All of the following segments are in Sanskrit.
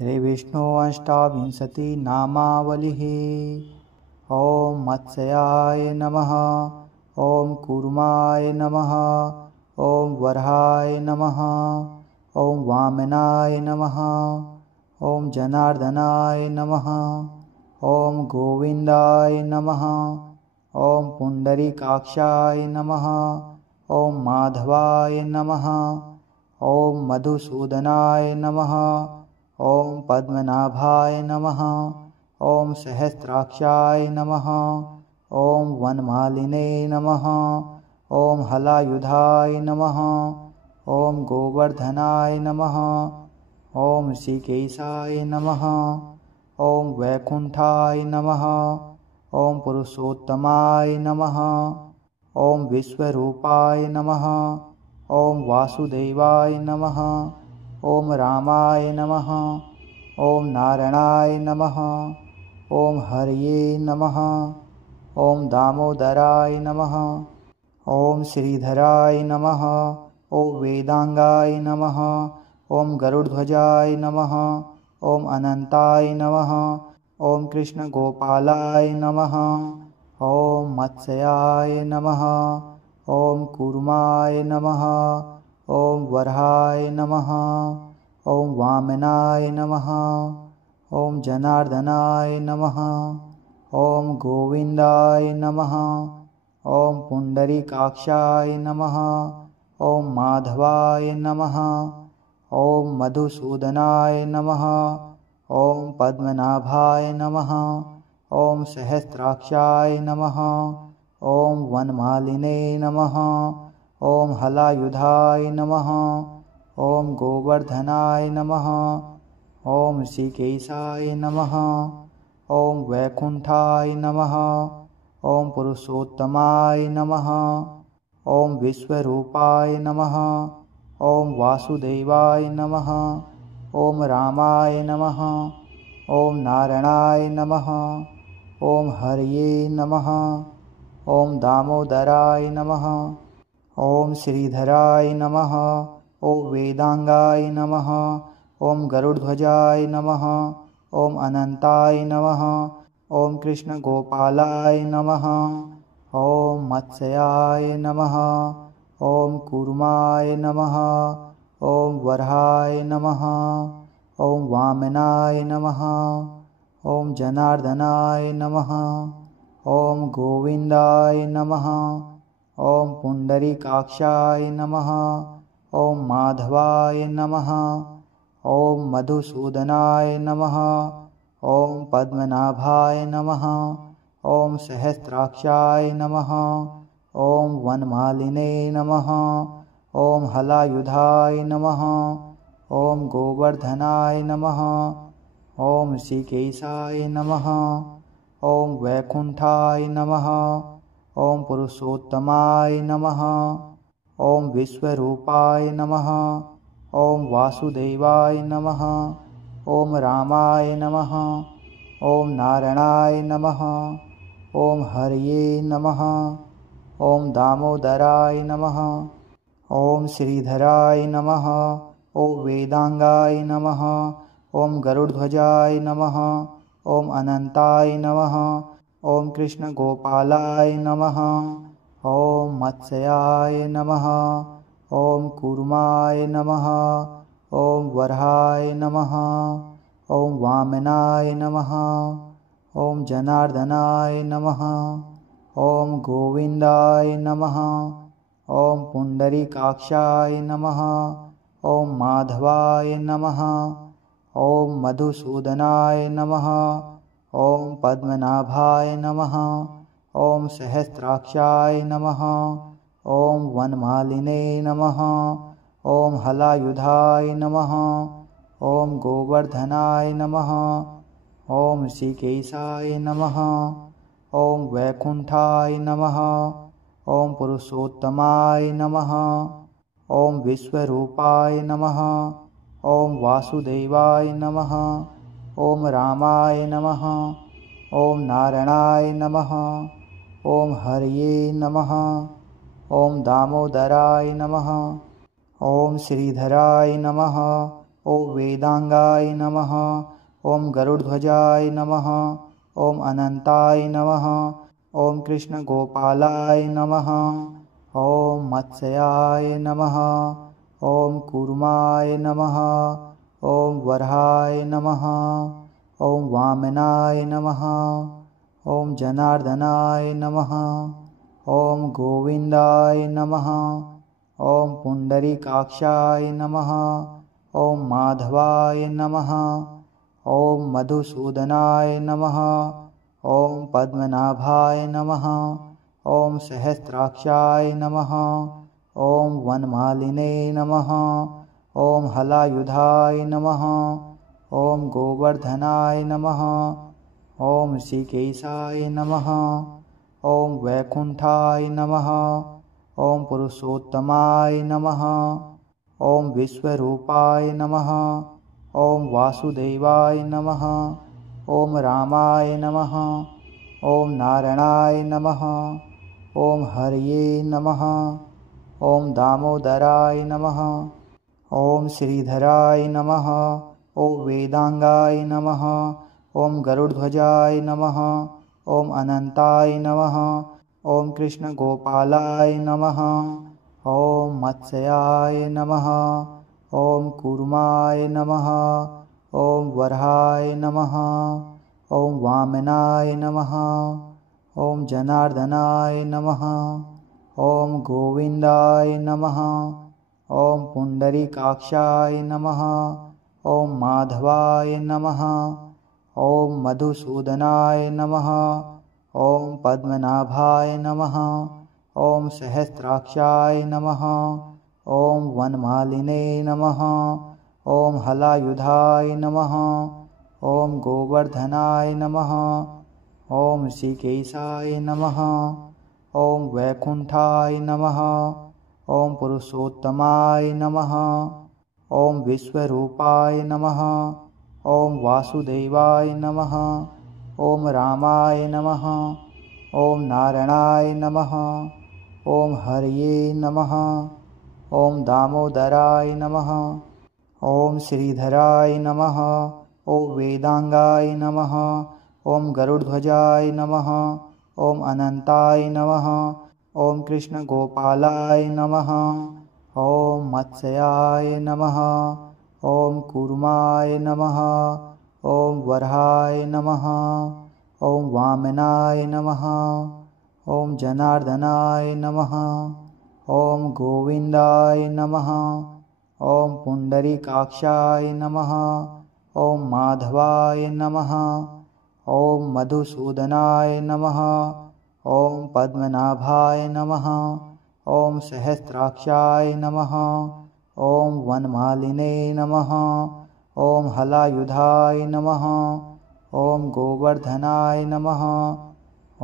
श्रीविष्णु अष्टाविंशति नामावलिः। ॐ मत्स्याय नमः। ॐ कूर्माय नमः। ॐ वराहाय नमः। ॐ वामनाय नमः। ॐ जनार्दनाय नमः। ॐ गोविन्दाय नमः। ॐ पुण्डरीकाक्षाय नमः। ॐ माधवाय नमः। ॐ मधुसूदनाय नमः। ॐ पद्मनाभाय नमः। ॐ सहस्राक्षाय नमः। ॐ वनमालिने नमः। ॐ हलायुधाय नमः। ॐ गोवर्धनाय नमः। ॐ ऋषिकेशाय नमः। ॐ वैकुण्ठाय नमः। ॐ पुरुषोत्तमाय नमः। ॐ विश्वरूपाय नमः। ॐ वासुदेवाय नमः। ॐ रामाय नमः। ॐ नारायणाय नमः। ॐ हरये नमः। ॐ दामोदराय नमः। ॐ श्रीधराय नमः। ॐ वेदांगाय नमः। ॐ गरुड़ध्वजाय नमः। ॐ अनंताय नमः। ॐ कृष्णगोपालाय नमः। ॐ मत्स्याय नमः। ॐ कूर्माय नमः। ॐ वराहाय नमः। ॐ वामनाय नमः। ॐ जनार्दनाय नमः। ॐ गोविन्दाय नमः। ॐ पुण्डरीकाक्षाय नमः। ॐ माधवाय नमः। ॐ मधुसूदनाय नमः। ॐ पद्मनाभाय नमः। ॐ सहस्राक्षाय नमः। ॐ वनमालिने नमः। ॐ हलायुधाय नमः। ॐ गोवर्धनाय नमः। ॐ ऋषिकेशाय नमः। ॐ वैकुण्ठाय नमः। ॐ पुरुषोत्तमाय नमः। ॐ विश्वरूपाय नमः। ॐ वासुदेवाय नमः। ॐ रामाय नमः। ॐ नारायणाय नमः। ॐ हरये नमः। ॐ दामोदराय नमः। ॐ श्रीधराय नमः। ॐ वेदांगाय नमः। ॐ गरुड़ध्वजाय नमः। ॐ अनंताय नमः। ॐ कृष्णगोपालाय नमः। ॐ मत्स्याय नमः। ॐ कूर्माय नमः। ॐ वराहाय नमः। ॐ वामनाय नमः। ॐ जनार्दनाय नमः। ॐ गोविन्दाय नमः। ॐ पुण्डरीकाक्षाय नमः। ॐ माधवाय नमः। ॐ मधुसूदनाय नमः। ॐ पद्मनाभाय नमः। ॐ सहस्राक्षाय नमः। ॐ वनमालिने नमः। ॐ हलायुधाय नमः। ॐ गोवर्धनाय नमः। ॐ ऋषिकेशाय नमः। ॐ वैकुण्ठाय नमः। ॐ पुरुषोत्तमाय नमः। ॐ विश्वरूपाय नमः। ॐ वासुदेवाय नमः। ॐ रामाय नमः। ॐ नारायणाय नमः। ॐ हरये नमः। ॐ दामोदराय नमः। ॐ श्रीधराय नमः। ॐ वेदांगाय नमः। ॐ गरुड़ध्वजाय नमः। ॐ अनंताय नमः। ॐ कृष्णगोपालाय नमः। ॐ मत्स्याय नमः। ॐ कूर्माय नमः। ॐ वराहाय नमः। ॐ वामनाय नमः। ॐ जनार्दनाय नमः। ॐ गोविन्दाय नमः। ॐ पुण्डरीकाक्षाय नमः। ॐ माधवाय नमः। ॐ मधुसूदनाय नमः। ॐ पद्मनाभाय नमः। ॐ सहस्राक्षाय नमः। ॐ वनमालिने नमः। ॐ हलायुधाय नमः। ॐ गोवर्धनाय नमः। ॐ ऋषिकेशाय नमः। ॐ वैकुण्ठाय नमः। ॐ पुरुषोत्तमाय नमः। ॐ विश्वरूपाय नमः। ॐ वासुदेवाय नमः। ॐ रामाय नमः। ॐ नारायणाय नमः। ॐ हरये नमः। ॐ दामोदराय नमः। ॐ श्रीधराय नमः। ॐ वेदांगाय नमः। ॐ गरुड़ध्वजाय नमः। ॐ अनंताय नमः। ॐ कृष्णगोपालाय नमः। ॐ मत्स्याय नमः। ॐ कूर्माय नमः। ॐ वराहाय नमः। ॐ वामनाय नमः। ॐ जनार्दनाय नमः। ॐ गोविन्दाय नमः। ॐ पुण्डरीकाक्षाय नमः। ॐ माधवाय नमः। ॐ मधुसूदनाय नमः। ॐ पद्मनाभाय नमः। ॐ सहस्राक्षाय नमः। ॐ वनमालिने नमः। ॐ हलायुधाय नमः। ॐ गोवर्धनाय नमः। ॐ ऋषिकेशाय नमः। ॐ वैकुण्ठाय नमः। ॐ पुरुषोत्तमाय नमः। ॐ विश्वरूपाय नमः। ॐ वासुदेवाय नमः। ॐ रामाय नमः। ॐ नारायणाय नमः। ॐ हरये नमः। ॐ दामोदराय नमः। ॐ श्रीधराय नमः। ॐ वेदांगाय नमः। ॐ गरुड़ध्वजाय नमः। ॐ अनंताय नमः। ॐ कृष्णगोपालाय नमः। ॐ मत्स्याय नमः। ॐ कूर्माय नमः। ॐ वराहाय नमः। ॐ वामनाय नमः। ॐ जनार्दनाय नमः। ॐ गोविन्दाय नमः। ॐ पुण्डरीकाक्षाय नमः। ॐ माधवाय नमः। ॐ मधुसूदनाय नमः। ॐ पद्मनाभाय नमः। ॐ सहस्राक्षाय नमः। ॐ वनमालिने नमः। ॐ हलायुधाय नमः। ॐ गोवर्धनाय नमः। ॐ ऋषिकेशाय नमः। ॐ वैकुण्ठाय नमः। ॐ पुरुषोत्तमाय नमः। ॐ विश्वरूपाय नमः। ॐ वासुदेवाय नमः। ॐ रामाय नमः। ॐ नारायणाय नमः। ॐ हरये नमः। ॐ दामोदराय नमः। ॐ श्रीधराय नमः। ॐ वेदांगाय नमः। ॐ गरुड़ध्वजाय नमः। ॐ अनंताय नमः। ॐ कृष्णगोपालाय नमः। ॐ मत्स्याय नमः। ॐ कूर्माय नमः। ॐ वराहाय नमः। ॐ वामनाय नमः। ॐ जनार्दनाय नमः। ॐ गोविन्दाय नमः। ॐ पुण्डरीकाक्षाय नमः। ॐ माधवाय नमः। ॐ मधुसूदनाय नमः। ॐ पद्मनाभाय नमः। ॐ सहस्राक्षाय नमः। ॐ वनमालिने नमः। ॐ हलायुधाय नमः। ॐ गोवर्धनाय नमः।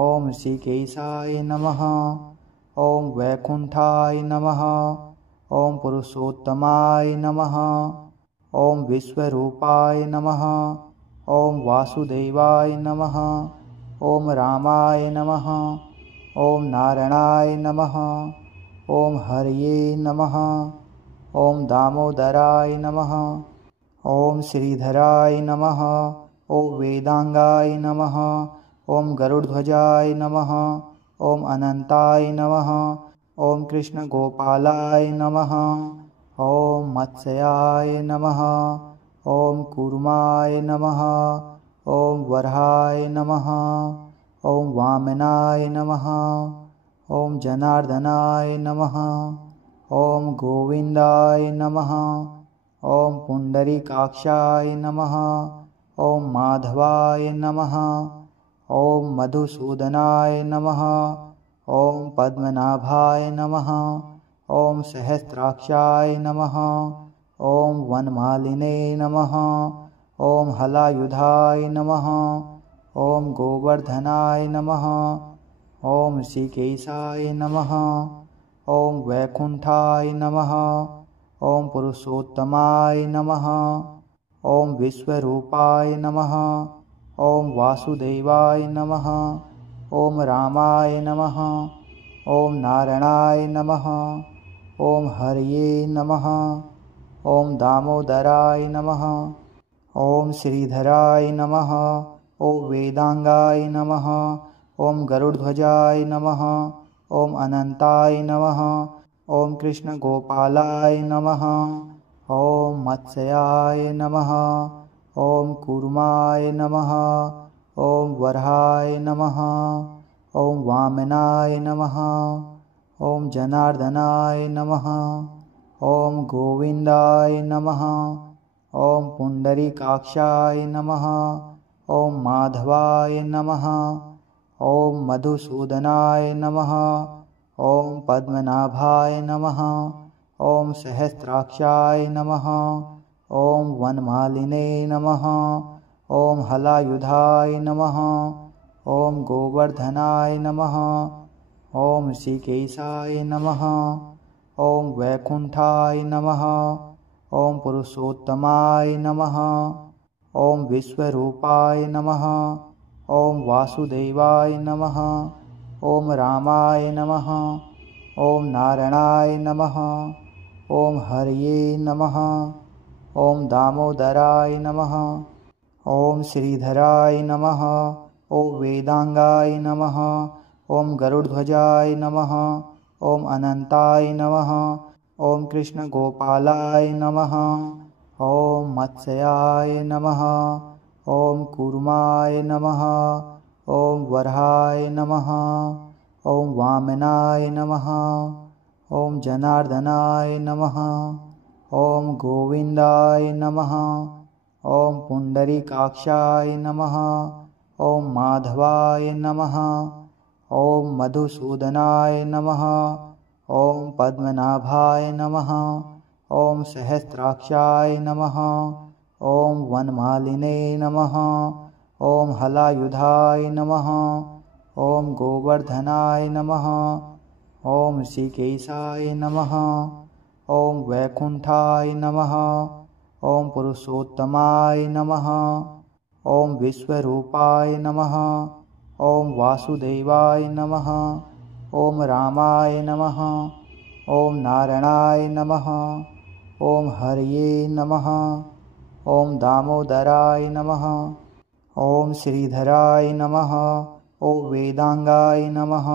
ॐ ऋषिकेशाय नमः। ॐ वैकुण्ठाय नमः। ॐ पुरुषोत्तमाय नमः। ॐ विश्वरूपाय नमः। ॐ वासुदेवाय नमः। ॐ रामाय नमः। ॐ नारायणाय नमः। ॐ कृष्णगोपालाय नमः। ॐ मत्स्याय नमः। ॐ कूर्माय नमः। ॐ वराहाय नमः। ॐ वामनाय नमः। ॐ जनार्दनाय नमः। ॐ मधुसूदनाय नमः। ॐ हरये नमः। ॐ दामोदराय नमः। ॐ श्रीधराय नमः। ॐ वेदांगाय नमः। ॐ गरुड़ध्वजाय नमः। ॐ अनंताय नमः। ॐ कृष्णगोपालाय नमः। ॐ मत्स्याय नमः। ॐ कूर्माय नमः। ॐ वराहाय नमः। ॐ वामनाय नमः। ॐ जनार्दनाय नमः। ॐ गोविन्दाय नमः। ॐ पुण्डरीकाक्षाय नमः। ॐ माधवाय नमः। ॐ मधुसूदनाय नमः। ॐ पद्मनाभाय नमः। ॐ सहस्राक्षाय नमः। ॐ वनमालिने नमः। ॐ हलायुधाय नमः। ॐ गोवर्धनाय नमः। ॐ ऋषिकेशाय नमः। ॐ वैकुण्ठाय नमः। ॐ पुरुषोत्तमाय नमः। ॐ विश्वरूपाय नमः। ॐ वासुदेवाय नमः। ॐ रामाय नमः। ॐ नारायणाय नमः। ॐ हरये नमः। ॐ दामोदराय नमः। ॐ श्रीधराय नमः। ॐ वेदांगाय नमः। ॐ गरुडध्वजाय नमः। ॐ अनंताय नमः। ॐ कृष्णगोपालाय नमः। ॐ मत्स्याय नमः। ॐ कूर्माय नमः। ॐ वराहाय नमः। ॐ वामनाय नमः। ॐ जनार्दनाय नमः। ॐ गोविन्दाय नमः। ॐ पुण्डरीकाक्षाय नमः। ॐ माधवाय नमः। ॐ मधुसूदनाय नमः। ॐ पद्मनाभाय नमः। ॐ सहस्राक्षाय नमः। ॐ वनमालिने नमः। ॐ हलायुधाय नमः। ॐ गोवर्धनाय नमः। ॐ ऋषिकेशाय नमः। ॐ वैकुण्ठाय नमः। ॐ पुरुषोत्तमाय नमः। ॐ विश्वरूपाय नमः। ॐ वासुदेवाय नमः। ॐ रामाय नमः। ॐ नारायणाय नमः। ॐ हरये नमः। ॐ दामोदराय नमः। ॐ श्रीधराय नमः। ॐ वेदांगाय नमः। ॐ गरुडध्वजाय नमः। ॐ अनंताय नमः। ॐ कृष्णगोपालाय नमः। ॐ मत्स्याय नमः। ॐ कूर्माय नमः। ॐ वराहाय नमः। ॐ वामनाय नमः। ॐ जनार्दनाय नमः। ॐ गोविन्दाय नमः। ॐ पुण्डरीकाक्षाय नमः। ॐ माधवाय नमः। ॐ मधुसूदनाय नमः। ॐ पद्मनाभाय नमः। ॐ सहस्राक्षाय नमः। ॐ वनमालिने नमः। ॐ हलायुधाय नमः। ॐ गोवर्धनाय नमः। ॐ ऋषिकेशाय नमः। ॐ वैकुण्ठाय नमः। ॐ पुरुषोत्तमाय नमः। ॐ विश्वरूपाय नमः। ॐ वासुदेवाय नमः। ॐ रामाय नमः। ॐ नारायणाय नमः। ॐ हरये नमः। ॐ दामोदराय नमः। ॐ श्रीधराय नमः। ॐ वेदांगाय नमः।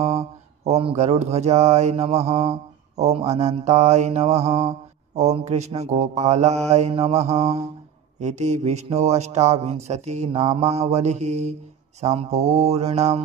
ॐ गरुडध्वजाय नमः। ॐ अनंताय नमः। ॐ कृष्णगोपालाय नमः। इति विष्णु अष्टाविंशतिनामावलिः सम्पूर्णम्।